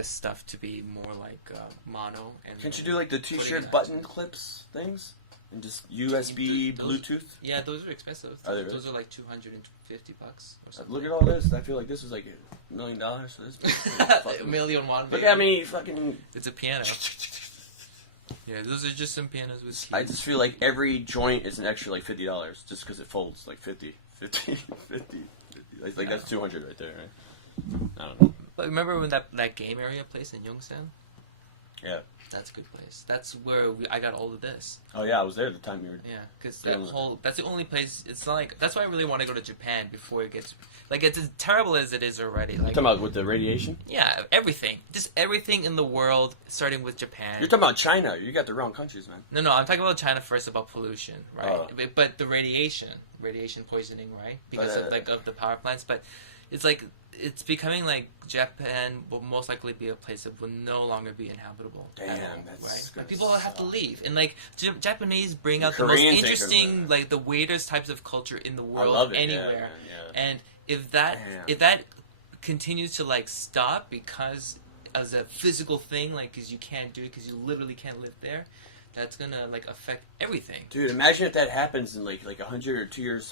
this stuff to be more like mono. And can't you do like the t-shirt button clips things and just USB Bluetooth? Yeah, those are expensive. Those are like $250 or something. Look at all this. I feel like this is like $1 million for this. $1 million. Look at me, fucking. It's a piano. Yeah, those are just some pianos with keys. I just feel like every joint is an extra like $50 just because it folds like 50. Like that's 200 right there, right? I don't know. But remember when that game area place in Yongsan? Yeah. That's a good place. That's where I got all of this. Oh yeah, I was there the time you were. Yeah, because that's the only place. It's not like that's why I really want to go to Japan before it gets like it's as terrible as it is already. Like, you're talking about with the radiation? Yeah, everything, just everything in the world, starting with Japan. You're talking about China. You got the wrong countries, man. No, I'm talking about China first, about pollution, right? Oh. But the radiation poisoning, right? Because of the power plants, but it's like. It's becoming like Japan will most likely be a place that will no longer be inhabitable. Damn, that's right. Like, people suck. have to leave, and like Japanese bring out Koreans the most interesting, like the weirdest types of culture in the world. I love it, anywhere. Yeah. And if that continues to like stop because as a physical thing, like because you can't do it because you literally can't live there, that's gonna like affect everything. Dude, imagine if that happens in like 100 or 2 years,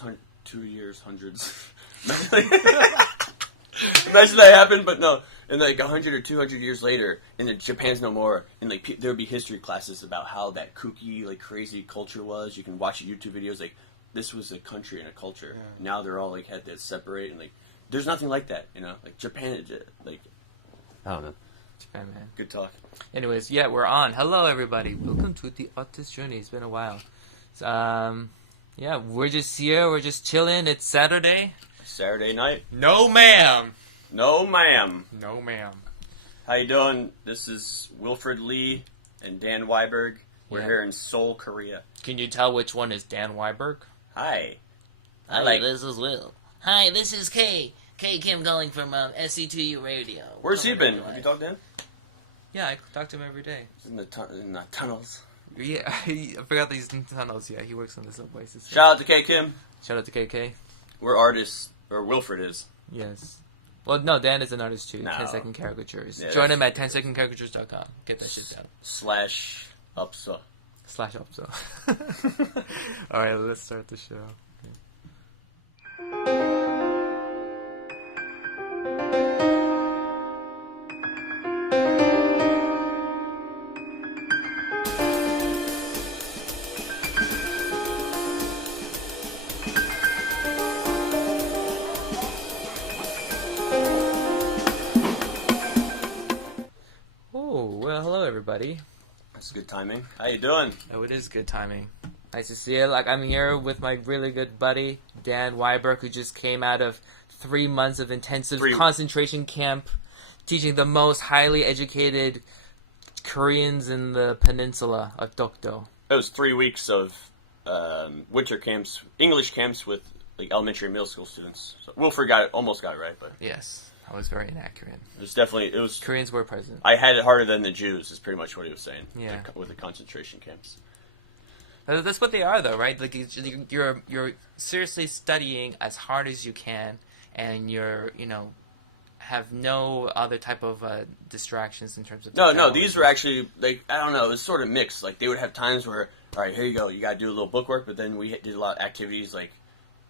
hundreds. Imagine that happened, but no, in like 100 or 200 years later, and then Japan's no more, and like there would be history classes about how that kooky, like crazy culture was. You can watch YouTube videos like this was a country and a culture. Yeah. Now they're all like had to separate, and like there's nothing like that, you know. Like Japan, like I don't know. Japan, man. Good talk. Anyways, yeah, we're on. Hello, everybody. Welcome to the Artist Journey. It's been a while. Yeah, we're just here. We're just chilling. It's Saturday. Saturday night. No, ma'am. No, ma'am. No, ma'am. How you doing? This is Wilfred Lee and Dan Wiberg. We're here in Seoul, Korea. Can you tell which one is Dan Wiberg? Hi. Hi, this is Will. Hi, this is Kay. Kay Kim calling from SC2U Radio. Where's he been? Have you talked to him? Yeah, I talk to him every day. In the tunnels. Yeah, I forgot these tunnels. Yeah, he works on the subway system. Shout out to K Kim. Shout out to KK. We're artists, or Wilfred is. Yes. Well, no, Dan is an artist too. No. 10-second caricatures. Yeah, Join him at 10secondcaricatures.com. Get that shit down. /upsa. /upso. Alright, let's start the show. Everybody. That's good timing. How you doing? Oh, it is good timing. Nice to see you. Like, I'm here with my really good buddy, Dan Wiberg, who just came out of 3 months of intensive concentration camp, teaching the most highly educated Koreans in the peninsula of Dokdo. It was 3 weeks of winter camps, English camps with like elementary and middle school students. So Wilfred almost got it right, but yes. I was very inaccurate. It was Koreans were present. I had it harder than the Jews, is pretty much what he was saying. Yeah. With the concentration camps. That's what they are, though, right? Like you're seriously studying as hard as you can, and you're have no other type of distractions in terms of. No, these were actually like I don't know. It was sort of mixed. Like they would have times where, all right, here you go, you got to do a little bookwork, but then we did a lot of activities like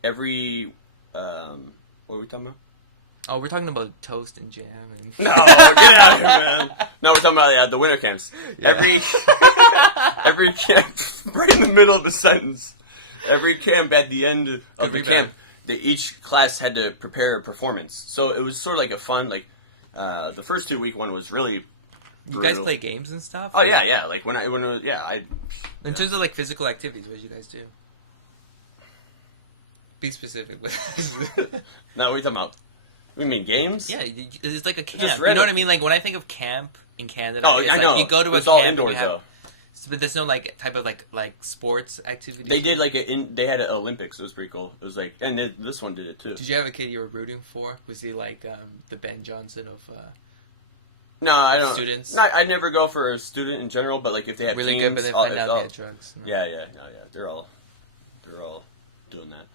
every. What were we talking about? Oh, we're talking about toast and jam. And... No, get out of here, man. No, we're talking about the winter camps. Yeah. Every camp, right in the middle of the sentence, every camp at the end of the camp, each class had to prepare a performance. So it was sort of like a fun, like, the first 2 week one was really brutal. You guys play games and stuff? Oh, yeah. Like, In terms of, like, physical activities, what did you guys do? Be specific. No, what are you talking about? We mean games? Yeah, it's like a camp. Just you know what I mean? Like when I think of camp in Canada, I know. You go to it's a all camp indoors, though. But there's no like type of like sports activity. They did they had an Olympics. It was pretty cool. It was like, and this one did it too. Did you have a kid you were rooting for? Was he like the Ben Johnson of? No, I don't. Students. I never go for a student in general, but like if they had really teams, good, but they find out they had drugs. No. Yeah. They're all doing that.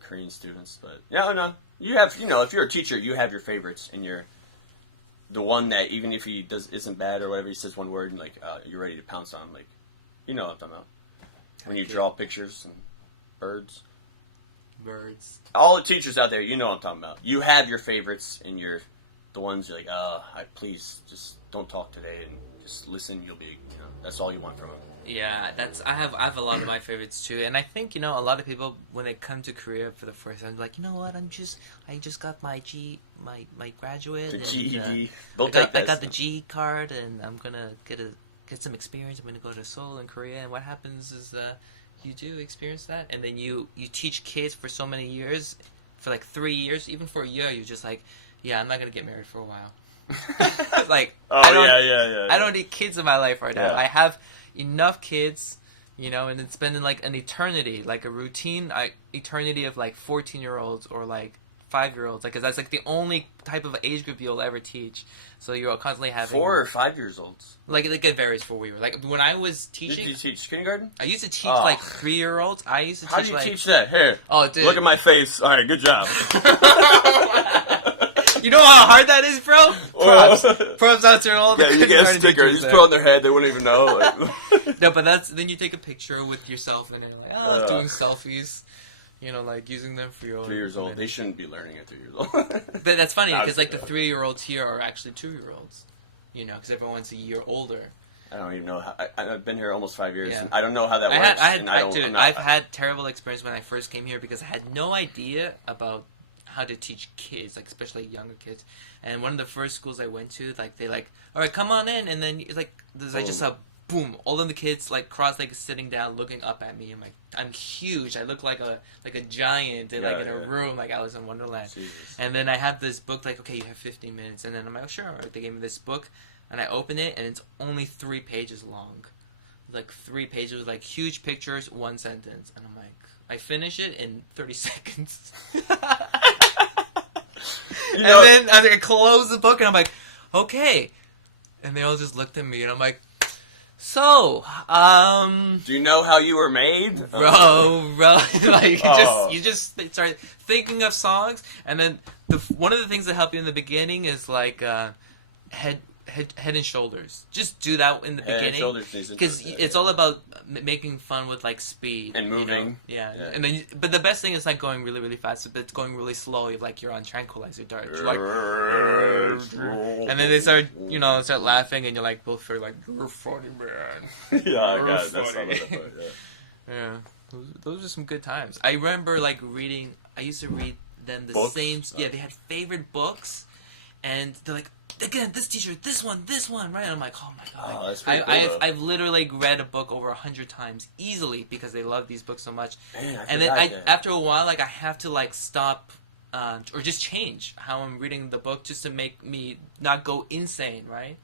Korean students, but no. You have, if you're a teacher, you have your favorites, and the one that even if he isn't bad or whatever, he says one word and like you're ready to pounce on him. Like, you know what I'm talking about. When you draw pictures and birds. All the teachers out there, you know what I'm talking about. You have your favorites and the ones you're like, please just don't talk today and just listen. You'll be, that's all you want from them. Yeah, I have a lot of my favorites too, and I think a lot of people when they come to Korea for the first time, like, you know what, I just got my graduate, the GED. I got the G card, and I'm gonna get some experience. I'm gonna go to Seoul in Korea, and what happens is you do experience that, and then you teach kids for so many years, for like 3 years, even for a year, you're just like, yeah, I'm not gonna get married for a while. Like, I don't need kids in my life right now. I have enough kids, and it's been in like an eternity, like a routine eternity of like 14-year-olds or like 5-year-olds, like, 'cause that's like the only type of age group you'll ever teach. So you're constantly having 4 or 5 years olds. Like it varies for we were. Like when I was teaching, did you teach kindergarten? I used to teach like 3-year-olds. I used to teach. How do you teach that? Here, dude, look at my face. All right, good job. You know how hard that is, bro? Props out to all the you get a sticker. You just put on their head. They wouldn't even know. No, but then you take a picture with yourself and you're like, doing selfies. Like using them for your own. 3 years old. They shouldn't be learning at 3 years old. But that's funny because like the 3-year-olds here are actually 2-year-olds. Because everyone's a year older. I don't even know how. I've been here almost 5 years. And I don't know how that works. I've had terrible experience when I first came here because I had no idea about how to teach kids, like especially younger kids. And one of the first schools I went to, like they like, all right, come on in, and then it's like I just saw boom, all of the kids like cross-legged sitting down, looking up at me. I'm like, I'm huge. I look like a giant in a room like Alice in Wonderland. Jesus. And then I have this book like, okay, you have 15 minutes, and then I'm like, oh, sure. They gave me this book, and I open it, and it's only 3 pages long, like 3 pages with like huge pictures, 1 sentence, and I'm like, I finish it in 30 seconds. And then I close the book, and I'm like, okay. And they all just looked at me, and I'm like, so, do you know how you were made? Bro, like, you just start thinking of songs, and then one of the things that help you in the beginning is, like, head and shoulders. Just do that in the beginning, because it's all about making fun with like speed and moving. Yeah. And then, but the best thing is like going really, really fast. But it's going really slow. Like you're on tranquilizer darts. You're like, and then they start laughing, and you're like, both feel like, you're funny, man. Yeah, I got it. That's not that part. Yeah. Those are some good times. I remember like reading. I used to read them books? Same. Yeah, they had favorite books, and they're like, again, this teacher, this one, right? And I'm like, oh my god! That's pretty cool, I've literally read a book over 100 times easily because they love these books so much. Man, and then after a while, like I have to like stop or just change how I'm reading the book just to make me not go insane, right?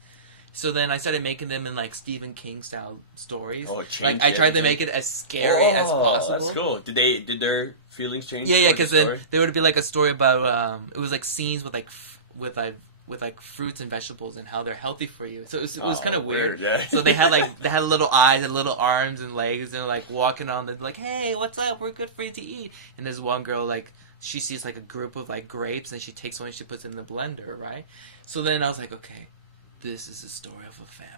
So then I started making them in like Stephen King style stories. Oh, it like I tried to make it as scary as possible. That's cool. Did their feelings change? Yeah, because then there would be like a story about it was like scenes with like fruits and vegetables and how they're healthy for you. So it was kind of weird. Yeah. So they had little eyes and little arms and legs, and they're like walking on. They're like, hey, what's up? We're good for you to eat. And there's one girl like she sees like a group of like grapes, and she takes one and she puts it in the blender, right? So then I was like, okay, this is the story of a family.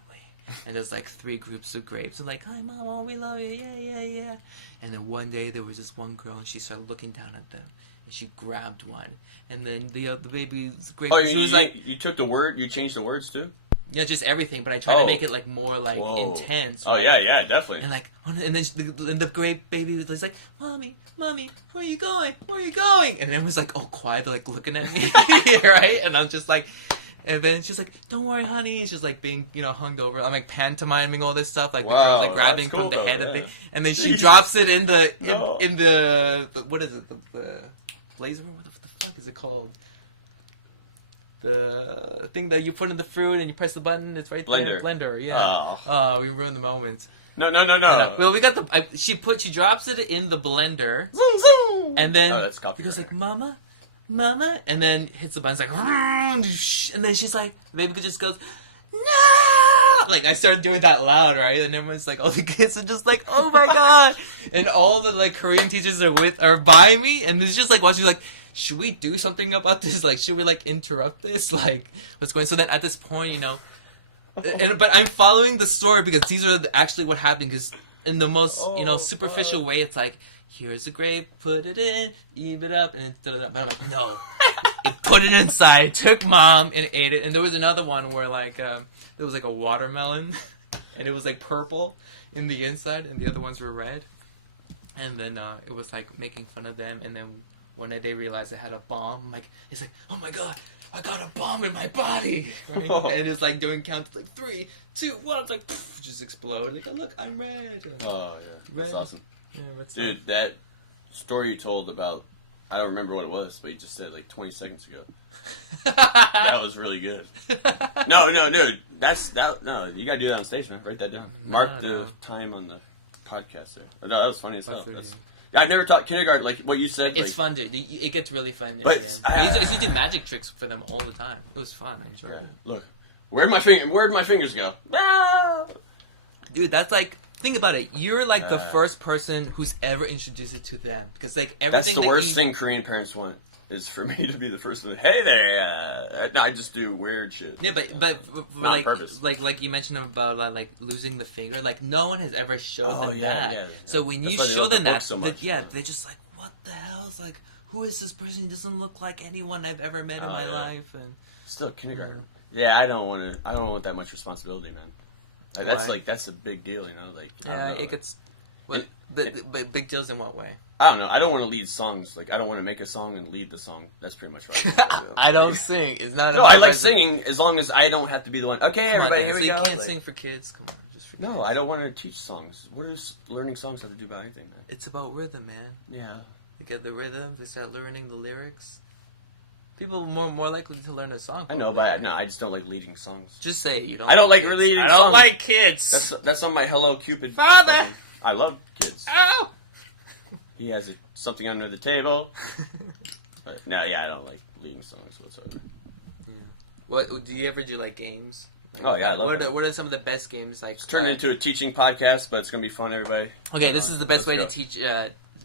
And there's like 3 groups of grapes, and like, hi mama, we love you, yeah. And then one day there was this one girl, and she started looking down at them. And she grabbed one, and then the baby's grape. Oh, she was like, you took the word, you changed the words too? Yeah, just everything, but I tried to make it like more like intense. Oh, right? yeah, definitely. And like, and then the grape baby was like, mommy, where are you going? And it was like, oh, quiet, they're like looking at me, right? And I'm just like. And then she's like, don't worry, honey. She's like being, hung over. I'm like pantomiming all this stuff. Like the girl's like grabbing from the head of it. And then she drops it in the what is it? The blazer? What the fuck is it called? The thing that you put in the fruit and you press the button. It's right there. Blender, yeah. Oh, we ruined the moment. No. Well, we got she drops it in the blender. And then he goes like, Mama, and then hits the button. It's like, and then she's like, the baby just goes, no! like I started doing that loud, right? And everyone's like, all the kids are just like, oh my god! And all the like Korean teachers are by me, and it's just like watching like, should we do something about this? Like, should we like interrupt this? Like, what's going? So then at this point, you know, but I'm following the story because these are actually what happened. Because in the most superficial way, it's like, here's a grape, put it in, eat it up, and but I'm like, no. It put it inside, took mom, and ate it. And there was another one where like there was like a watermelon, and it was like purple in the inside, and the other ones were red. And then it was like making fun of them. And then one day they realized it had a bomb. It's like, oh my god, I got a bomb in my body. Right? And it's like doing counts like 3, 2, 1. It's like poof, just explode. Like, oh, look, I'm red. Oh yeah, that's awesome. Yeah, dude, that story you told about, I don't remember what it was, but you just said like 20 seconds ago. That was really good. No, dude, no, you gotta do that on stage, man. Write that down. Mark the time on the podcast there. No, that was funny as hell. I've never taught kindergarten, like what you said. It's fun, dude. It gets really fun. But you did magic tricks for them all the time. It was fun. I enjoyed it. Look, where'd my fingers go? Ah! Dude, that's like, think about it. You're like the first person who's ever introduced it to them, because like everything. That's the worst thing Korean parents want, is for me to be the first one. Hey there, no, I just do weird shit. Yeah, but not like, on purpose. Like you mentioned about like losing the finger. Like no one has ever showed them that. Yeah. So when That's you why they show love them the book that, so much. they're just like, what the hell? It's like, who is this person? He doesn't look like anyone I've ever met in my life. And still kindergarten. Yeah, I don't want that much responsibility, man. Like, that's a big deal, you know. Like, it gets. But big deals in what way? I don't know. I don't want to lead songs. Like, I don't want to make a song and lead the song. That's pretty much right. I don't sing. It's not. No, I like singing as long as I don't have to be the one. Okay, everybody, here we go. You can't sing for kids. Come on, just for kids. No, I don't want to teach songs. What does learning songs have to do about anything, man? It's about rhythm, man. Yeah. They get the rhythm. They start learning the lyrics. People are more likely to learn a song. I know, but I just don't like leading songs. Just say it. You don't. I don't like leading songs. I don't like kids. That's on my Hello Cupid. Father! Button. I love kids. Ow! He has something under the table. But, no, yeah, I don't like leading songs whatsoever. Yeah. What do you ever do, like games? Oh yeah, I love what are some of the best games? Like, it's turned into a teaching podcast, but it's gonna be fun, everybody. Okay, this is the best way to teach.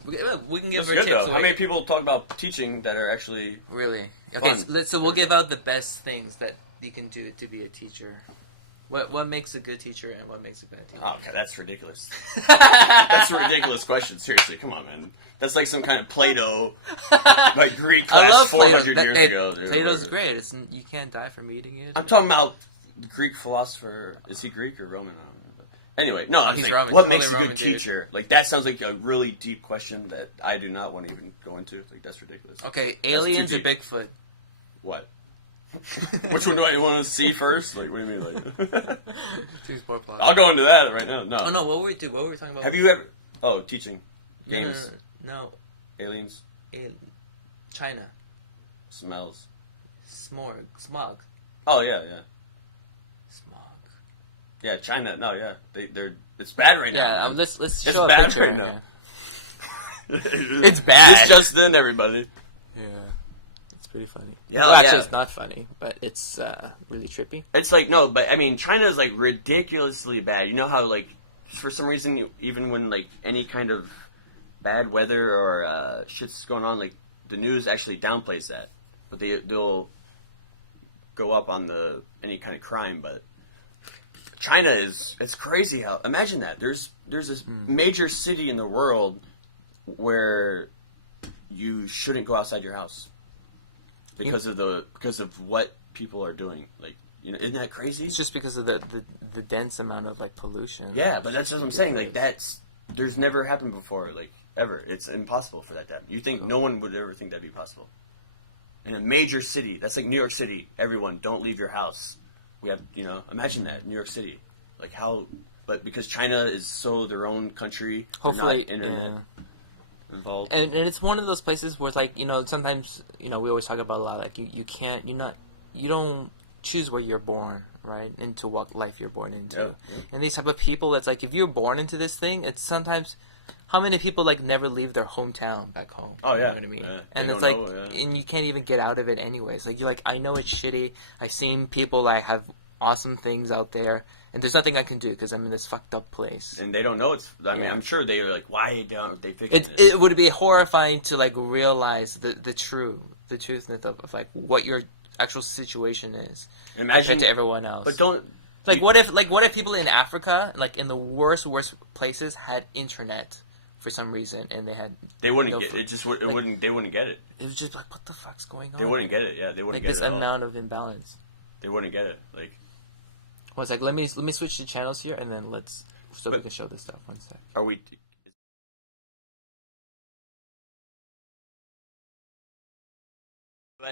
We can give her tips. Though. How many people talk about teaching that are actually really okay? So we'll give out the best things that you can do to be a teacher. What makes a good teacher and what makes a bad teacher? Oh, okay, that's ridiculous. That's a ridiculous question. Seriously, come on, man. That's like some kind of Plato, like Greek class I love 400 years ago. Dude, Plato's great. You can't die from eating it. I'm talking about the Greek philosopher. Is he Greek or Roman? I don't know. Anyway, no, he's like, Roman. What Totally makes a good Roman, teacher? Like, that sounds like a really deep question that I do not want to even go into. Like, that's ridiculous. Okay, aliens or Bigfoot? What? Which one do I want to see first? Like, what do you mean? Like, I'll go into that right now. No. Oh no, what were we talking about? Have you ever? Oh, teaching games. No. Aliens. China. Smells. Smog. Oh yeah. Smog. Yeah, China. No, yeah, they're. It's bad right now. Yeah, let's it's show bad a picture right now. It's bad. It's just then, everybody. Yeah. Pretty funny. Yeah, well, actually, it's not funny, but it's really trippy. It's like, no, but I mean, China is like ridiculously bad. You know how, like, for some reason, even when like any kind of bad weather or shit's going on, like the news actually downplays that, but they'll go up on any kind of crime. But China it's crazy how, imagine that there's this major city in the world where you shouldn't go outside your house. Because of what people are doing, like, you know, isn't that crazy? It's just because of the dense amount of like pollution. Yeah, but that's what I'm saying. Like, there's never happened before, like ever. It's impossible for that to happen. You think no one would ever think that'd be possible in a major city? That's like New York City. Everyone, don't leave your house. We have, you know, imagine that New York City, like how. But because China is so their own country, hopefully, they're not internet. Involved. And it's one of those places where, like, you know, sometimes, you know, we always talk about a lot, like, you don't choose where you're born, right, into what life you're born into. Yeah. And these type of people, it's like, if you're born into this thing, it's sometimes, how many people, like, never leave their hometown back home? Oh, yeah. You know what I mean? Yeah. And it's like, and you can't even get out of it anyways. Like, you're like, I know it's shitty. I've seen people, like, have awesome things out there, and there's nothing I can do because I'm in this fucked up place. And they don't know it's. I mean, I'm sure they were like, why don't they fix it? It would be horrifying to like realize the truthness of like what your actual situation is compared to everyone else. But don't. What if people in Africa, like in the worst places, had internet for some reason, and they wouldn't get it. They wouldn't get it. It was just like, what the fuck's going on? They wouldn't get it. Yeah, they wouldn't get this it. This amount of imbalance. They wouldn't get it. Like, one sec. Let me switch the channels here, and then we can show this stuff. One sec. Are we?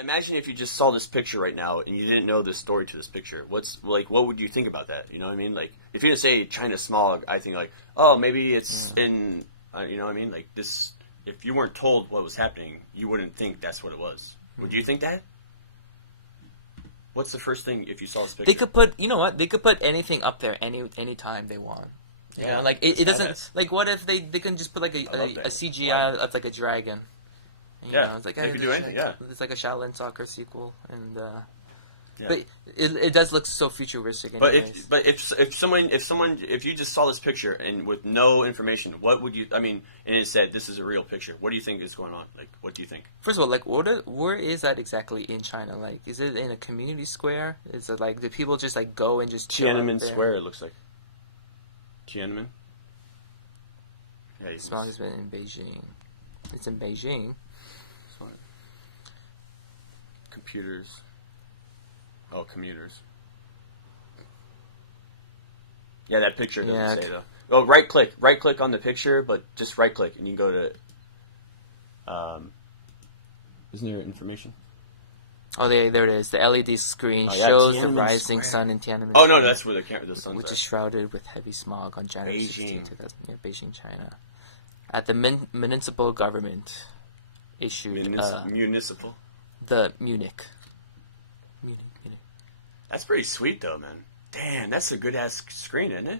Imagine if you just saw this picture right now and you didn't know the story to this picture. What would you think about that? You know what I mean? Like, if you didn't say China smog, I think like, oh, maybe it's in. You know what I mean? Like this. If you weren't told what was happening, you wouldn't think that's what it was. Would you think that? What's the first thing if you saw this picture? They could put. You know what? They could put anything up there any time they want. You know, like it doesn't. Like, what if they can just put like a CGI of like a dragon? You know, it's like, they could do anything. Yeah, it's like a Shaolin Soccer sequel, and but it does look so futuristic. Anyways. But if you just saw this picture and with no information, what would you? I mean, and it said this is a real picture. What do you think is going on? Like, what do you think? First of all, like, where is that exactly in China? Like, is it in a community square? Is it like, do people just like go and just chill Tiananmen Square? It looks like Tiananmen. Yeah, smog has been in Beijing. It's in Beijing. Computers. Oh, commuters. Yeah, that picture doesn't say though. Oh, right click on the picture, but just right click and you go to. Isn't there information? Oh, there it is. The LED screen shows the rising sun in Tiananmen. Oh no, that's where the sun's which is shrouded with heavy smog on January 16, 2000. Yeah, Beijing, China. At the municipal government issued municipal. The Munich. That's pretty sweet, though, man. Damn, that's a good-ass screen, isn't it?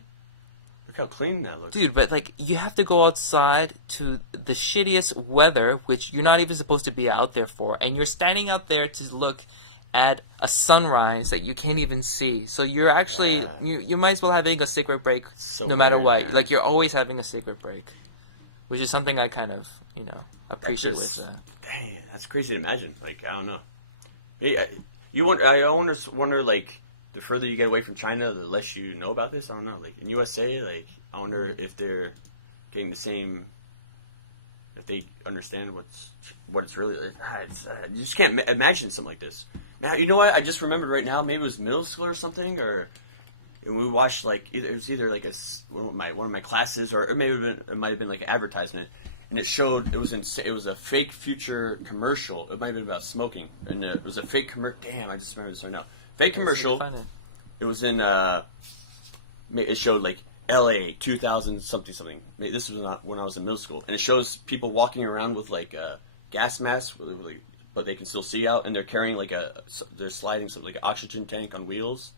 Look how clean that looks. Dude, but, like, you have to go outside to the shittiest weather, which you're not even supposed to be out there for, and you're standing out there to look at a sunrise that you can't even see. So you're actually, you might as well having a cigarette break no matter what. Man. Like, you're always having a cigarette break, which is something I kind of, appreciate with that. Dang, that's crazy to imagine. Like, I don't know. I wonder, like, the further you get away from China, the less you know about this. I don't know. Like, in USA, like, I wonder if they're getting the same, if they understand what it's really like. You just can't imagine something like this. Now, you know what? I just remembered right now, maybe it was middle school or something, and we watched, like, it was either, like, one of my classes, or it might have been, like, an advertisement. And it showed it was a fake future commercial. It might have been about smoking, and it was a fake commercial. Damn, I just remember this right now. Fake commercial. It was in. It showed like L.A. 2000 something. This was not when I was in middle school, and it shows people walking around with like gas masks, but they can still see out, and they're carrying they're sliding something like an oxygen tank on wheels,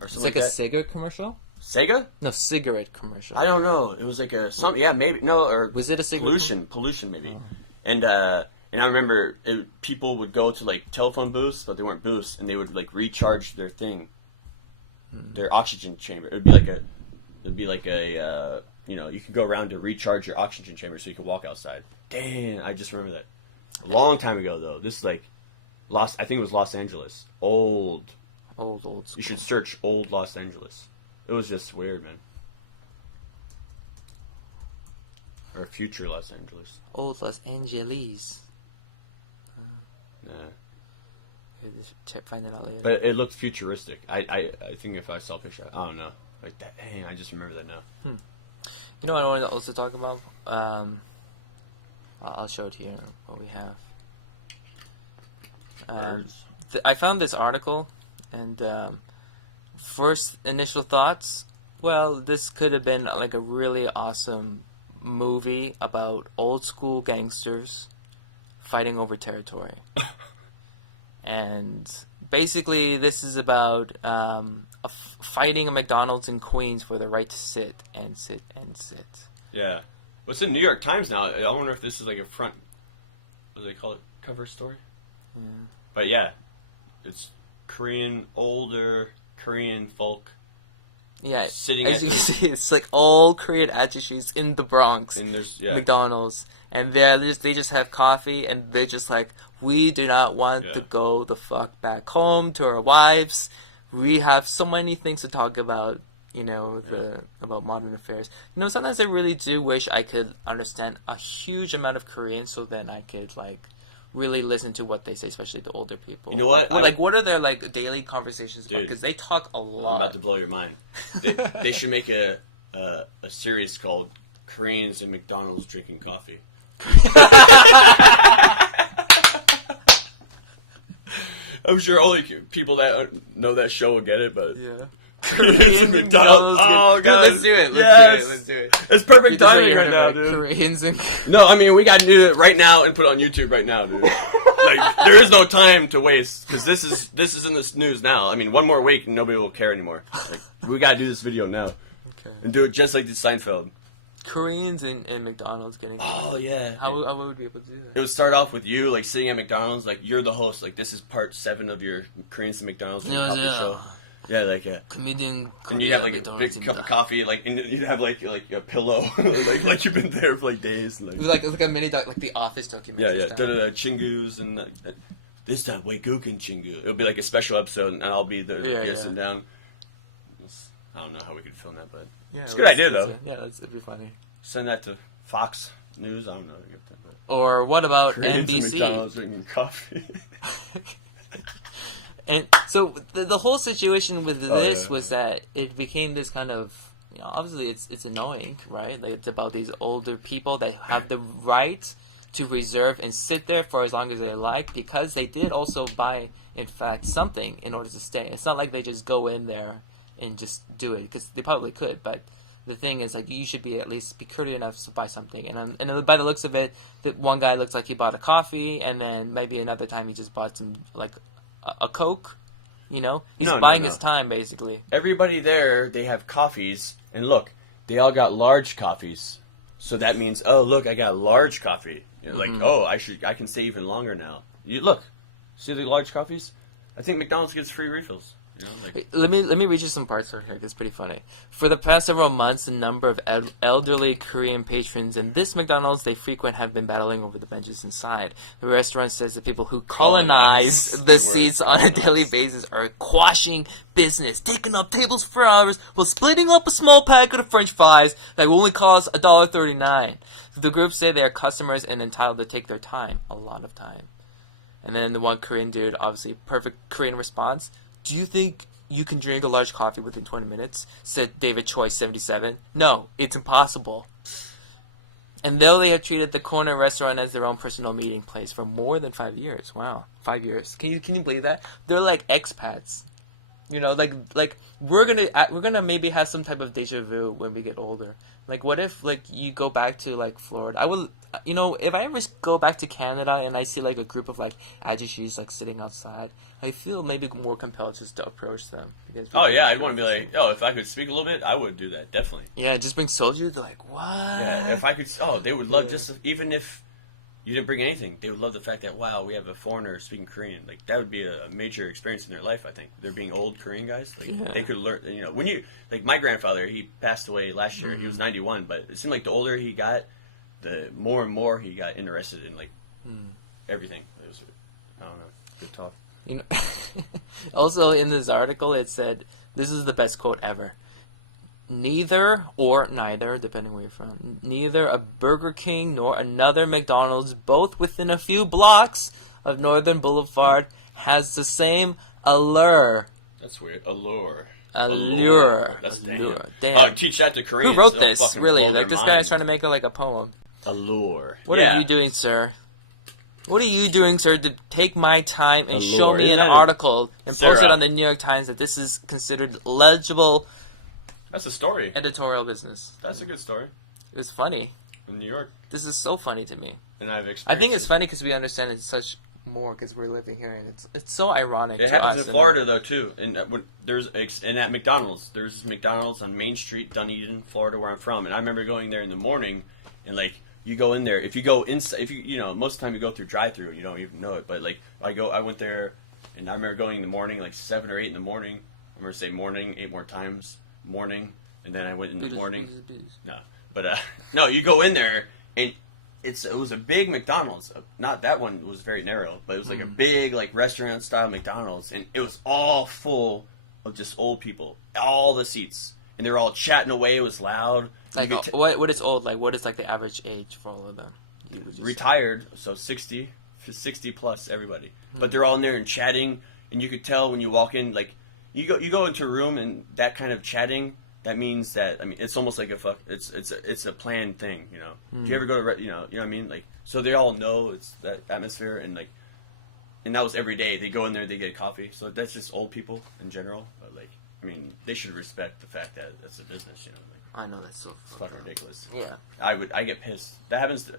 or something. It's like a cigarette commercial. Sega? No, cigarette commercial. I don't know. It was like maybe no, or was it a cigarette pollution maybe. Oh. And I remember people would go to like telephone booths, but they weren't booths, and they would like recharge their thing, their oxygen chamber. It would be like a you could go around to recharge your oxygen chamber so you could walk outside. Damn, I just remember that. A long time ago though. This is like I think it was Los Angeles. Old school. You should search old Los Angeles. It was just weird, man. Or future Los Angeles. Old Los Angeles. Find it out later. But it looked futuristic. I think if I saw a picture, I don't know. Like that. Dang, I just remember that now. You know what I want to also talk about? I'll show it here. What we have. I found this article, and first initial thoughts. Well, this could have been like a really awesome movie about old school gangsters fighting over territory. And basically, this is about fighting a McDonald's in Queens for the right to sit and sit and sit. Yeah. Well, it's in New York Times now. I wonder if this is like a front, what do they call it, cover story? Yeah. But yeah, it's Korean, older Korean folk. Yeah, Sitting as you can see, it's like all Korean attaches in the Bronx, and there's McDonald's, and they just have coffee, and they're just like, we do not want to go the fuck back home to our wives. We have so many things to talk about, about modern affairs. Sometimes I really do wish I could understand a huge amount of Korean, so then I could really listen to what they say, especially the older people. You know what? What are their daily conversations about? Because they talk a lot. I'm about to blow your mind. They should make a series called Koreans and McDonald's Drinking Coffee. I'm sure only people that know that show will get it, but yeah. Koreans and McDonald's. Oh god, let's do it. Let's do it. It's perfect timing right now, dude. Koreans and No, I mean we got to do it right now and put it on YouTube right now, dude. There is no time to waste because this is in the news now. I mean, one more week and nobody will care anymore. We got to do this video now and do it just like the Seinfeld. Koreans and McDonald's getting. Oh yeah. How would we be able to do that? It would start off with you sitting at McDonald's, you're the host. This is part 7 of your Koreans and McDonald's coffee show. Yeah, Comedian. And you'd have a big cup of coffee, and you'd have a pillow, like you've been there for days. It was like a mini doc, like The Office documentary. Yeah. Chingus and this time Waikuken Chingu. It'll be like a special episode, and I'll be there sitting down. I don't know how we could film that, but it's a good idea though. It'd be funny. Send that to Fox News. I don't know how to get that. But or what about Koreans NBC? And McDonald's drinking coffee. And so the whole situation with this was that it became this kind of, obviously it's annoying, right? It's about these older people that have the right to reserve and sit there for as long as they like because they did also buy, in fact, something in order to stay. It's not like they just go in there and just do it because they probably could, but the thing is, you should be at least be courteous enough to buy something. And by the looks of it, that one guy looks like he bought a coffee, and then maybe another time he just bought some a Coke. He's buying his time basically. Everybody there, they have coffees, and look, they all got large coffees. So that means, oh look, I got large coffee. I can stay even longer now. Look, see the large coffees? I think McDonald's gets free refills. Let me read you some parts right here. It's pretty funny. For the past several months, the number of elderly Korean patrons in this McDonald's they frequent have been battling over the benches inside. The restaurant says the people who colonize the seats on a daily basis are quashing business, taking up tables for hours while splitting up a small packet of French fries that will only cost $1.39. The group say they are customers and entitled to take their time, a lot of time. And then the one Korean dude, obviously perfect Korean response. Do you think you can drink a large coffee within 20 minutes? Said David Choi, 77. No, it's impossible. And though they have treated the corner restaurant as their own personal meeting place for more than 5 years. Wow, 5 years. Can you believe that? They're like expats. We're gonna maybe have some type of deja vu when we get older. What if you go back to Florida? I would, if I ever go back to Canada and I see a group of attaches sitting outside, I feel maybe more compelled just to approach them. I'd want to be if I could speak a little bit, I would do that, definitely. Yeah, just bring soju. They're what? Yeah, if I could. They would love even if you didn't bring anything, they would love the fact that wow, we have a foreigner speaking Korean. That would be a major experience in their life. I think they're being old Korean guys. They could learn. When you my grandfather, he passed away last year. He was 91, but it seemed the older he got, the more and more he got interested in everything. It was, I don't know, good talk. Also in this article, it said this is the best quote ever. Neither, or neither, depending where you're from, neither a Burger King nor another McDonald's, both within a few blocks of Northern Boulevard, has the same allure. That's weird. Allure. That's allure. Damn. Teach that to Koreans. Who wrote this? Really? This guy's trying to make it a poem. Allure. What are you doing, sir? What are you doing, sir, to take my time and allure. show me an article and post it on the New York Times that this is considered legible? That's a story. Editorial business. That's a good story. It was funny. In New York. This is so funny to me. And I've experienced I think it's funny because we understand it such more because we're living here, and it's so ironic. It happens in Florida though too, and at McDonald's. There's McDonald's on Main Street, Dunedin, Florida, where I'm from, and I remember going there in the morning, and you go in there. If you go inside, most of the time you go through drive-through, you don't even know it. But I went there, and I remember going in the morning, 7 or 8 in the morning. I'm gonna say morning 8 more times. Morning, and then I went in the morning. No, but no, you go in there and it was a big McDonald's. Not that one was very narrow, but it was like a big like restaurant style McDonald's, and it was all full of just old people, all the seats, and they were all chatting away. It was loud. Like what is old? Like what is like the average age for all of them? Retired, so 60 plus everybody. But they're all in there and chatting, and you could tell when you walk in, like you go into a room and that kind of chatting. That means that it's almost like it's a planned thing, you know. Do you ever go to you know what I mean? Like so they all know it's that atmosphere and like, and that was every day. They go in there, they get coffee. So that's just old people in general. But like they should respect the fact that that's a business, you know. Like, I know that's so fucking ridiculous. Yeah, I get pissed. That happens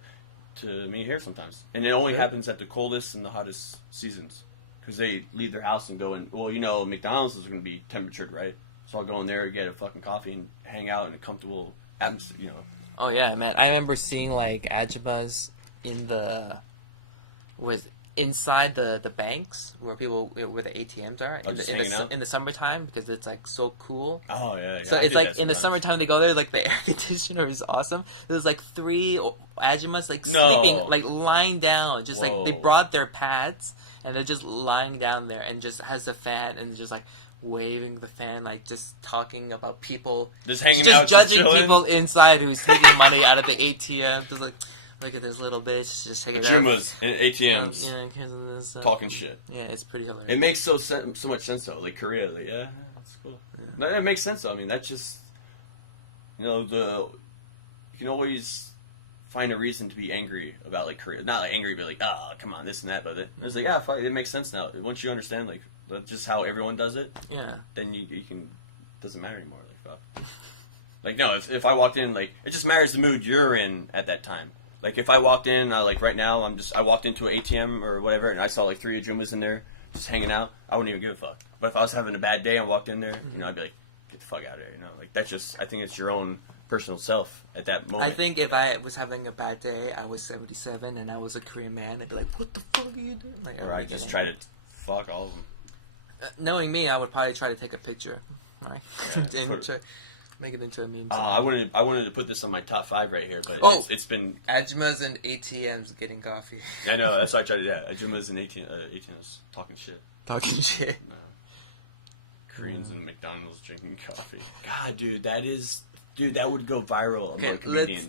to me here sometimes, and it only happens at the coldest and the hottest seasons because they leave their house and go in. Well, you know, McDonald's is going to be temperatured, right? So I'll go in there and get a fucking coffee and hang out in a comfortable atmosphere, you know. Oh yeah, man! I remember seeing like ajumas inside the banks where the ATMs are in the summertime because it's like so cool. Oh yeah. So it's like in the summertime they go there, like the air conditioner is awesome. There's like 3 ajumas like sleeping, like lying down, just like they brought their pads and they're just lying down there and just has a fan and just like waving the fan, like just talking about people, just hanging out, judging people inside who's taking money out of the ATM. Just like, look at this little bitch, just taking Ajumas and ATMs, talking shit. Yeah, it's pretty hilarious. It makes so much sense though. Like Korea, like that's cool. Yeah. That makes sense though. I mean, that's just you know you can always find a reason to be angry about like Korea. Not like angry, but like come on, this and that. But it's like fuck, it makes sense now. Once you understand like. That's just how everyone does it. Yeah. Then you can doesn't matter anymore. Like fuck. Like no, if I walked in, like it just matters the mood you're in at that time. Like if I walked in, like right now, I walked into an ATM or whatever, and I saw like 3 Ajumas in there just hanging out. I wouldn't even give a fuck. But if I was having a bad day and walked in there, you know, I'd be like, get the fuck out of here. You know, like that's just I think it's your own personal self at that moment. I think if I was having a bad day, I was 77 and I was a Korean man, I'd be like, what the fuck are you doing? Like, or I just try to fuck all of them. Knowing me, I would probably try to take a picture, right? Yeah, make it into a meme. I wanted to put this on my top 5 right here, but it's been Ajumas and ATMs getting coffee. I know that's why I tried to. Yeah, Ajumas and ATMs talking shit. Talking shit. No. Koreans and McDonald's drinking coffee. God, dude, that would go viral. Okay,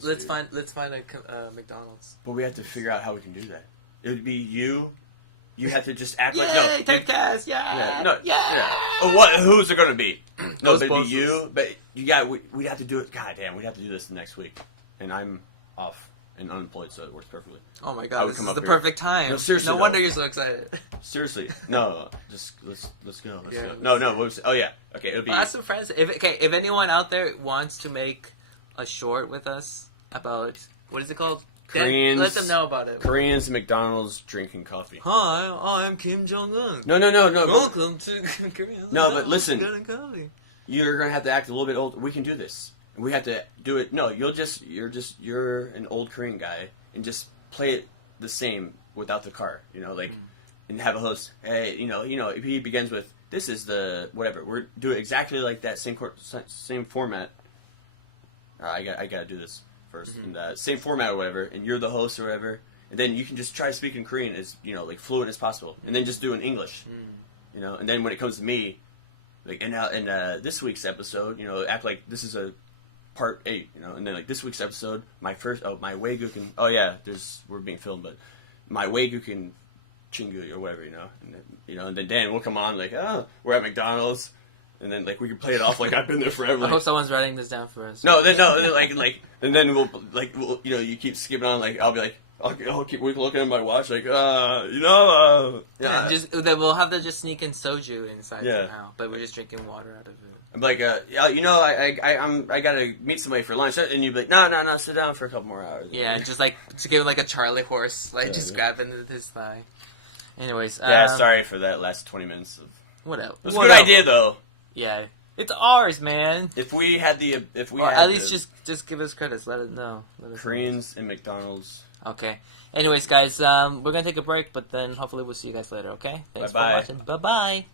let's find a McDonald's. But we have to figure out how we can do that. It would be you. You have to just act like Typecast, who's it gonna be? No, but it'd be you. But we'd have to do it. God damn, we'd have to do this next week, and I'm off and unemployed, so it works perfectly. Oh my god, this is the perfect time. No, seriously, no wonder you're so excited. Seriously, no, just let's go. Let's go. No. Oh yeah, okay. It'll be. Ask some friends. If anyone out there wants to make a short with us about what is it called? Koreans, let them know about it. Koreans and McDonald's drinking coffee. Hi, I'm Kim Jong-un. No. Welcome to Koreans. No, but listen. You're gonna have to act a little bit old. We can do this. We have to do it. No, you're an old Korean guy and just play it the same without the car. You know, like, and have a host. Hey, you know, if he begins with this is the whatever. We're do it exactly like that same format. I gotta do this first, and same format or whatever, and you're the host or whatever, and then you can just try to speak in Korean as like fluent as possible, and then just do in English, you know, and then when it comes to me, like in this week's episode, act like this is a part 8, and then like this week's episode, my Waigukin, we're being filmed, but my Waigukin Chingu or whatever, and then Dan will come on like, we're at McDonald's. And then, like, we can play it off like I've been there forever. I hope someone's writing this down for us. And then we'll you keep skipping on, like, I'll be like, I'll keep looking at my watch, like, yeah. Then we'll have to just sneak in soju inside somehow, but we're just drinking water out of it. I'm like, I gotta meet somebody for lunch, and you'd be like, no, sit down for a couple more hours. Yeah, just like to give him like a Charlie horse, like grabbing his thigh. Anyways, sorry for that last 20 minutes of. Whatever. It was a good idea though. Yeah, it's ours, man. If we had at least just give us credits. Let us know. Koreans and McDonald's. Okay. Anyways, guys, we're gonna take a break, but then hopefully we'll see you guys later. Okay. Thanks for watching. Bye bye.